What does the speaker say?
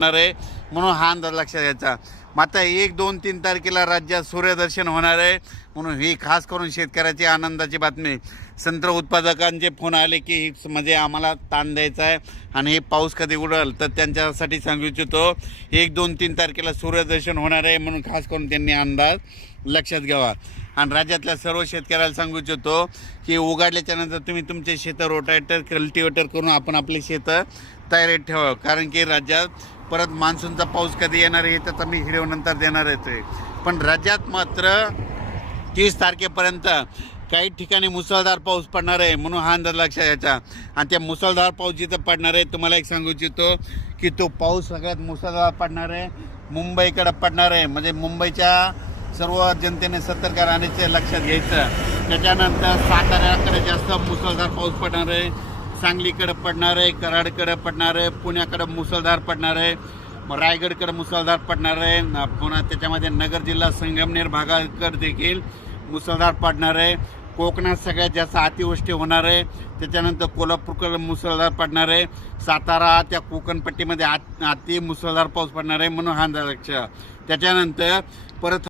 होणार आहे म्हणून हा अंदाज लक्षात घ्यायचा. मग आता एक दोन तीन तारखेला राज्यात सूर्यदर्शन होणार आहे म्हणून ही खास करून शेतकऱ्याची आनंदाची बातमी. संत्र उत्पादकांचे फोन आले की म्हणजे आम्हाला ताण द्यायचा आहे आणि हे पाऊस कधी उडल तर त्यांच्यासाठी सांगू इच्छितो एक दोन तीन तारखेला सूर्यदर्शन होणार आहे म्हणून खास करून त्यांनी अंदाज लक्षात घ्यावा. आणि राज्यातल्या सर्व शेतकऱ्याला सांगू इच्छितो की उघडल्याच्या नंतर तुम्ही तुमचे शेतं रोटायटर कल्टिवेटर करून आपण आपली शेतं तयारीत ठेवा कारण की राज्यात परत मान्सूनचा पाऊस कधी येणार आहे त्याचा मी व्हिडिओ नंतर देणार आहे पण राज्यात मात्र तीस तारखेपर्यंत काही ठिकाणी मुसळधार पाऊस पडणार आहे म्हणून हा अंदाज लक्षात घ्यायचा. आणि त्या मुसळधार पाऊस जिथं पडणार आहे तुम्हाला एक सांगू इच्छितो की तो पाऊस सगळ्यात मुसळधार पडणार आहे मुंबईकडं पडणार आहे. म्हणजे मुंबईच्या सर्व जनतेने सतर्क राहण्याचे लक्षात घ्यायचं. त्याच्यानंतर साताऱ्याकडे जास्त मुसळधार पाऊस पडणार आहे. सांगलीकडे पडणार आहे कराडकडे पडणार आहे पुण्याकडे मुसळधार पडणार आहे मग रायगडकडे मुसळधार पडणार आहे पुन्हा त्याच्यामध्ये नगर जिल्हा संगमनेर भागाकडे देखील मुसळधार पडणार आहे. कोकणात सगळ्यात जास्त अतिवृष्टी होणार आहे. त्याच्यानंतर कोल्हापूरकडे मुसळधार पडणार आहे. सातारा त्या कोकणपट्टीमध्ये आत अति मुसळधार पाऊस पडणार आहे म्हणून हा अंदाज लक्ष त्याच्यानंतर परत